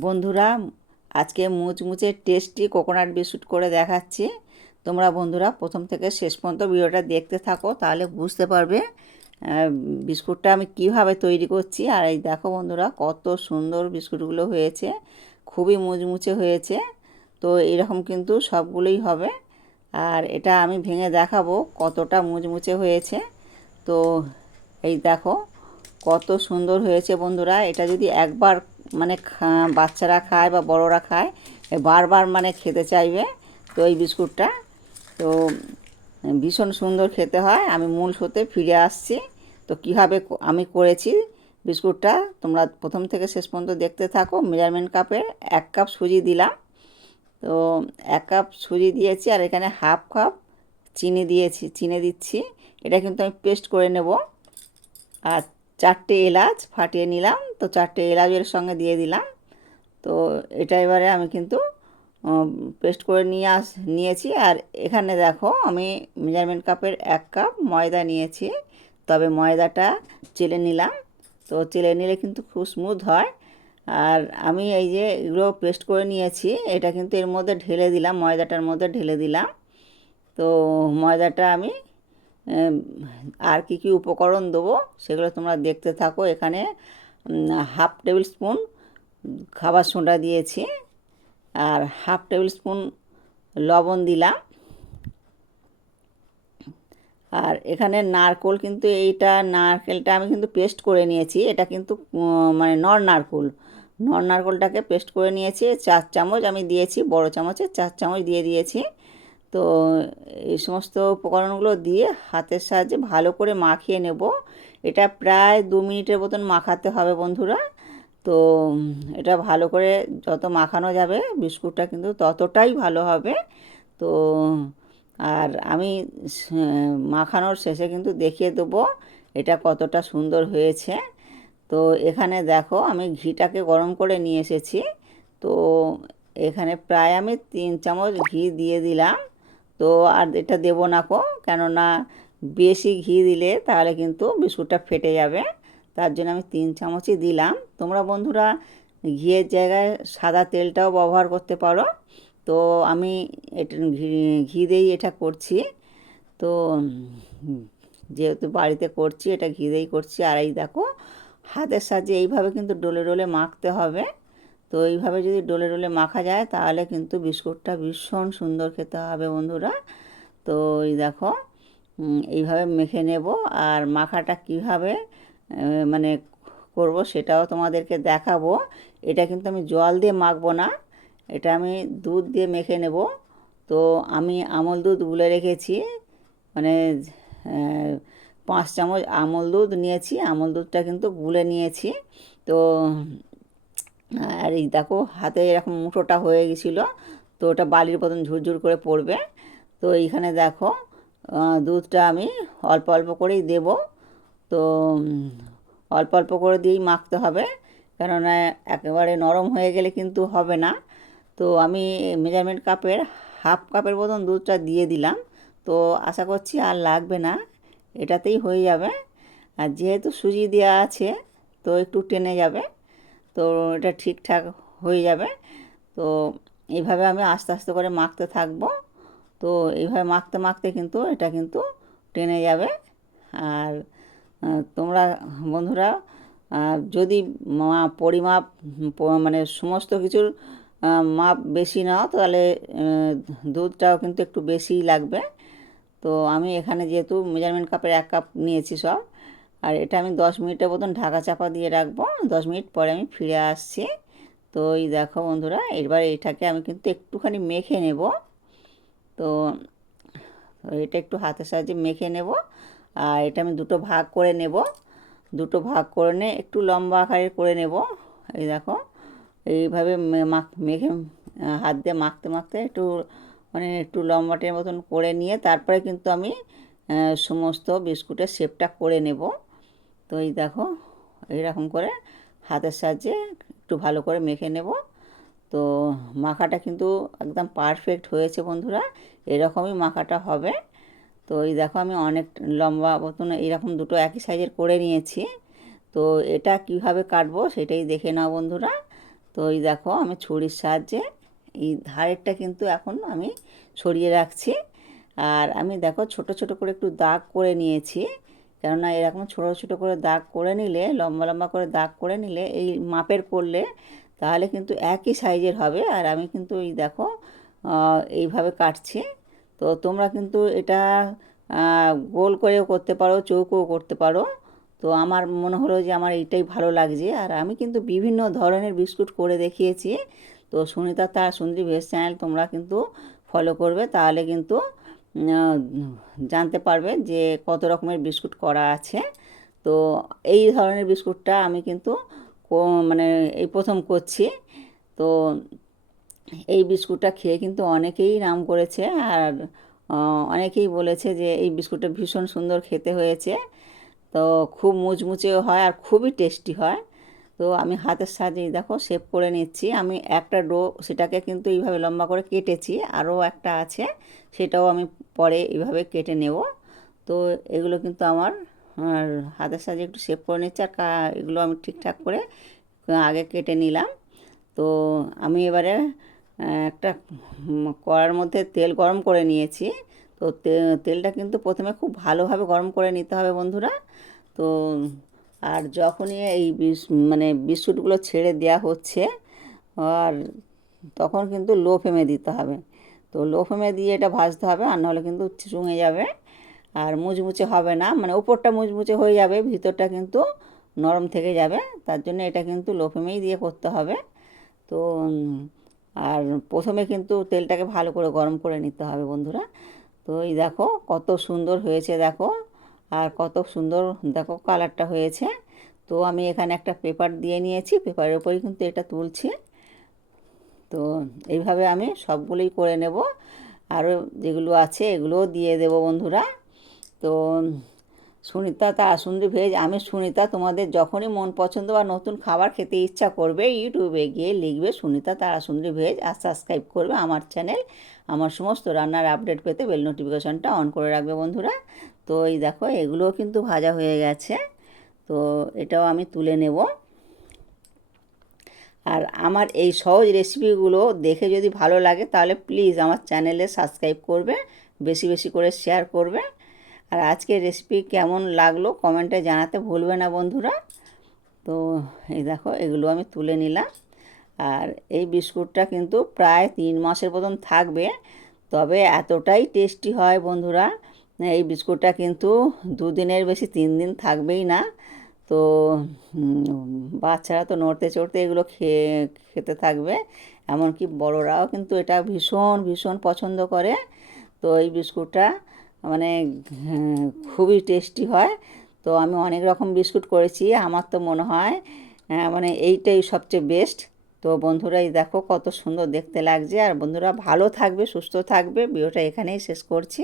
বন্ধুরা, আজকে মুচমুচে টেস্টি কোকোনাট বিস্কুট করে দেখাচ্ছি। তোমরা বন্ধুরা, প্রথম থেকে শেষ পর্যন্ত ভিডিওটা দেখতে থাকো, তাহলে বুঝতে পারবে বিস্কুটটা আমি কীভাবে তৈরি করছি। আর এই দেখো বন্ধুরা, কত সুন্দর বিস্কুটগুলো হয়েছে, খুবই মুচমুচে হয়েছে। তো এরকম কিন্তু সবগুলোই হবে। আর এটা আমি ভেঙে দেখাবো কতটা মুচমুচে হয়েছে। তো এই দেখো, কত সুন্দর হয়েছে বন্ধুরা। এটা যদি একবার মানে বাচ্চারা খায় বা বড়রা খায় বারবার মানে খেতে চাইবে তো এই বিস্কুটটা। তো ভীষণ সুন্দর খেতে হয়। আমি মূল সতে ফিরে আসছি। তো কীভাবে আমি করেছি বিস্কুটটা, তোমরা প্রথম থেকে শেষ পর্যন্ত দেখতে থাকো। মেজারমেন্ট কাপের এক কাপ সুজি দিলাম। তো এক কাপ সুজি দিয়েছি আর এখানে হাফ কাপ চিনি দিয়েছি, চিনি দিচ্ছি। এটা কিন্তু আমি পেস্ট করে নেব। আর চারটে এলাচ ফাটিয়ে নিলাম। তো চারটে এলাচের সঙ্গে দিয়ে দিলাম। তো এটা এবারে আমি কিন্তু পেস্ট করে নিয়ে আস, নিয়েছি। আর এখানে দেখো, আমি মেজারমেন্ট কাপের এক কাপ ময়দা নিয়েছি। তবে ময়দাটা চেলে নিলাম। তো চেলে নিলে কিন্তু খুব স্মুথ হয়। আর আমি এই যে এগুলো পেস্ট করে নিয়েছি, এটা কিন্তু এর মধ্যে ঢেলে দিলাম, ময়দাটার মধ্যে ঢেলে দিলাম। তো ময়দাটা আমি আর কি কি উপকরণ দেবো সেগুলো তোমরা দেখতে থাকো এখানে। হাফ টেবিল স্পুন খাবার সোডা দিয়েছি আর হাফ টেবিল স্পুন লবণ দিলাম। আর এখানে নারকোল কিন্তু এইটা নারকেলটা আমি কিন্তু পেস্ট করে নিয়েছি। এটা কিন্তু মানে নর নারকোল। নর নারকোলটাকে পেস্ট করে নিয়েছি। চার চামচ আমি দিয়েছি, বড় চামচে চার চামচ দিয়ে দিয়েছি। তো এই সমস্ত উপকরণগুলো দিয়ে হাতের সাহায্যে ভালো করে মাখিয়ে নেব। এটা প্রায় দু মিনিটের মতন মাখাতে হবে বন্ধুরা। তো এটা ভালো করে যত মাখানো যাবে বিস্কুটটা কিন্তু ততটাই ভালো হবে। তো আর আমি মাখানোর শেষে কিন্তু দেখিয়ে দেবো এটা কতটা সুন্দর হয়েছে। তো এখানে দেখো আমি ঘিটাকে গরম করে নিয়ে এসেছি। তো এখানে প্রায় আমি তিন চামচ ঘি দিয়ে দিলাম। তো আর এটা দেবো না কো, কেননা বেশি ঘি দিলে তাহলে কিন্তু বিস্কুটটা ফেটে যাবে। তার জন্য আমি তিন চামচই দিলাম। তোমরা বন্ধুরা ঘিয়ের জায়গায় সাদা তেলটাও ব্যবহার করতে পারো। তো আমি এটা ঘি ঘি দিয়েই এটা করছি। তো যেহেতু বাড়িতে করছি, এটা ঘি দিয়েই করছি। আর এই দেখো, হাতের সাহায্যে এইভাবে কিন্তু ডোলে ডোলে মাখতে হবে। তো এইভাবে যদি ডোলে ডোলে মাখা যায়, তাহলে কিন্তু বিস্কুটটা ভীষণ সুন্দর খেতে হবে বন্ধুরা। তো এই দেখো এইভাবে মেখে নেব। আর মাখাটা কীভাবে মানে করব সেটাও তোমাদেরকে দেখাবো। এটা কিন্তু আমি জল দিয়ে মাখবো না, এটা আমি দুধ দিয়ে মেখে নেব। তো আমি আমল দুধ গুলে রেখেছি মানে পাঁচ চামচ আমল দুধ নিয়েছি, আমল দুধটা কিন্তু গুলে নিয়েছি। তো আর এই দেখো, হাতে এরকম মুঠোটা হয়ে গেছিল, তো ওটা বালির মতন ঝুরঝুর করে পড়বে। তো এইখানে দেখো দুধটা আমি অল্প অল্প করেই দেব। তো অল্প অল্প করে দিয়েই মাখতে হবে, কেননা একেবারে নরম হয়ে গেলে কিন্তু হবে না। তো আমি মেজারমেন্ট কাপের, হাফ কাপের মতন দুধটা দিয়ে দিলাম। তো আশা করছি আর লাগবে না, এটাতেই হয়ে যাবে। আর যেহেতু সুজি দেওয়া আছে, তো একটু টেনে যাবে। তো এটা ঠিকঠাক হয়ে যাবে। তো এইভাবে আমি আস্তে আস্তে করে মাখতে থাকব। তো এইভাবে মাখতে মাখতে কিন্তু এটা কিন্তু টেনে যাবে। আর তোমরা বন্ধুরা যদি পরিমাপ মানে সমস্ত কিছুর মাপ বেশি নাও, তাহলে দুধটাও কিন্তু একটু বেশিই লাগবে। তো আমি এখানে যেহেতু মেজারমেন্ট কাপের এক কাপ নিয়েছি সব আর এটা আমি দশ মিনিটের মতন ঢাকা চাপা দিয়ে রাখব। দশ মিনিট পরে আমি ফিরে আসছি। তো এই দেখো বন্ধুরা, এবার এটাকে আমি কিন্তু একটুখানি মেখে নেব। তো এটা একটু হাতের সাহায্যে মেখে নেব। আর এটা আমি দুটো ভাগ করে নেব। দুটো ভাগ করে নিয়ে একটু লম্বা আকারের করে নেব। এই দেখো, এইভাবে মেখে হাত দিয়ে মাখতে মাখতে একটু মানে একটু লম্বাটের মতন করে নিয়ে তারপরে কিন্তু আমি সমস্ত বিস্কুটের শেপটা করে নেব। তো এই দেখো এইরকম করে হাতের সাহায্যে একটু ভালো করে মেখে নেব। তো মাখাটা কিন্তু একদম পারফেক্ট হয়েছে বন্ধুরা, এরকমই মাখাটা হবে। তো এই দেখো আমি অনেক লম্বা মতন এইরকম দুটো একই সাইজের করে নিয়েছি। তো এটা কীভাবে কাটবো সেটাই দেখে নাও বন্ধুরা। তো এই দেখো আমি ছুরির সাহায্যে এই ধারেরটা কিন্তু এখন আমি সরিয়ে রাখছি। আর আমি দেখো ছোট ছোট করে একটু দাগ করে নিয়েছি। কেননা এরকম ছোট ছোট করে দাগ করে নিলে, লম্বা লম্বা করে দাগ করে নিলে এই মাপের করলে তাহলে কিন্তু একই সাইজের হবে। আর আমি কিন্তু এই দেখো এইভাবে কাটছি। তো তোমরা কিন্তু এটা গোল করেও করতে পারো, চৌকোও করতে পারো। তো আমার মনে হলো যে আমার এইটাই ভালো লাগছে। আর আমি কিন্তু বিভিন্ন ধরনের বিস্কুট করে দেখিয়েছি। তো সুনিতা তার সুন্দরী ভেজ চ্যানেল তোমরা কিন্তু ফলো করবে। তাহলে কিন্তু জানতে পারবে যে কত রকমের বিস্কুট করা আছে। তো এই ধরনের বিস্কুটটা আমি কিন্তু মানে এই প্রথম করছি। তো এই বিস্কুটটা খেয়ে কিন্তু অনেকেই নাম করেছে আর অনেকেই বলেছে যে এই বিস্কুটটা ভীষণ সুন্দর খেতে হয়েছে। তো খুব মুচমুচেও হয় আর খুবই টেস্টি হয়। তো আমি হাতের সাহায্যে দেখো শেপ করে নিচ্ছি। আমি একটা ডো সেটাকে কিন্তু এইভাবে লম্বা করে কেটেছি। আরও একটা আছে, সেটাও আমি পরে এইভাবে কেটে নেব। তো এগুলো কিন্তু আমার হাতের সাহায্যে একটু শেপ করে নিচ্ছি, আর এগুলো আমি ঠিকঠাক করে আগে কেটে নিলাম। তো আমি এবারে একটা কড়ার মধ্যে তেল গরম করে নিয়েছি। তে- তেলটা কিন্তু প্রথমে খুব ভালোভাবে গরম করে নিতে হবে বন্ধুরা। তো আর যখনই এই মানে বিস্কুটগুলো ছেড়ে দেওয়া হচ্ছে, আর তখন কিন্তু লো ফ্লেমে দিতে হবে। তো লো ফ্লেমে দিয়ে এটা ভাজতে হবে, আর নাহলে কিন্তু চুঙে যাবে, আর মুচমুচে হবে না। মানে উপরটা মুচমুচে হয়ে যাবে, ভিতরটা কিন্তু নরম থেকে যাবে। তার জন্য এটা কিন্তু লো ফ্লেমেই দিয়ে করতে হবে। তো, আর প্রথমে কিন্তু তেলটাকে ভালো করে গরম করে নিতে হবে বন্ধুরা। তো এই দেখো, কত সুন্দর হয়েছে দেখো। আর কত সুন্দর দেখো কালারটা হয়েছে। তো আমি এখানে একটা পেপার দিয়ে নিয়েছি, পেপারের উপরেই কিন্তু এটা তুলছি। তো এইভাবে আমি সবগুলোই করে নেব। আরও যেগুলো আছে এগুলোও দিয়ে দেব বন্ধুরা। তো সুনিতা তা সুন্দরী ভেজ, আমি সুনিতা তোমাদের যখনই মন পছন্দ বা নতুন খাবার খেতে ইচ্ছা করবে, ইউটিউবে গিয়ে লিখবে সুনিতা তারা সুন্দরী ভেজ আর সাবস্ক্রাইব করবে আমার চ্যানেল আমার সমস্ত রান্নার আপডেট পেতে বেল নোটিফিকেশনটা অন করে রাখবে বন্ধুরা। তো এই দেখো, এগুলোও কিন্তু ভাজা হয়ে গেছে। তো এটাও আমি তুলে নেব। আর আমার এই সহজ রেসিপিগুলো দেখে যদি ভালো লাগে, তাহলে প্লিজ আমার চ্যানেলে সাবস্ক্রাইব করবে, বেশি বেশি করে শেয়ার করবে। আর আজকের রেসিপি কেমন লাগল কমেন্টে জানাতে ভুলবে না বন্ধুরা। তো এই দেখো, এগুলো আমি তুলে নিলাম। আর এই বিস্কুটটা কিন্তু প্রায় তিন মাসের মতন থাকবে, তবে এতটাই টেস্টি হয় বন্ধুরা। এই বিস্কুটটা কিন্তু দুদিনের বেশি তিন দিন থাকবেই না। তো বাচ্চারা তো নড়তে চড়তে এগুলো খেয়ে, খেতে থাকবে। এমনকি বড়রাও কিন্তু এটা ভীষণ ভীষণ পছন্দ করে। তো এই বিস্কুটটা মানে হ্যাঁ, খুবই টেস্টি হয়। তো আমি অনেক রকম বিস্কুট করেছি আমার তো মনে হয় আহ, মানে এইটাই সবচেয়ে বেস্ট তো বন্ধুরা এই দেখো কত সুন্দর দেখতে লাগছে। আর বন্ধুরা ভালো থাকবে সুস্থ থাকবে। ভিডিওটা এখানেই শেষ করছি।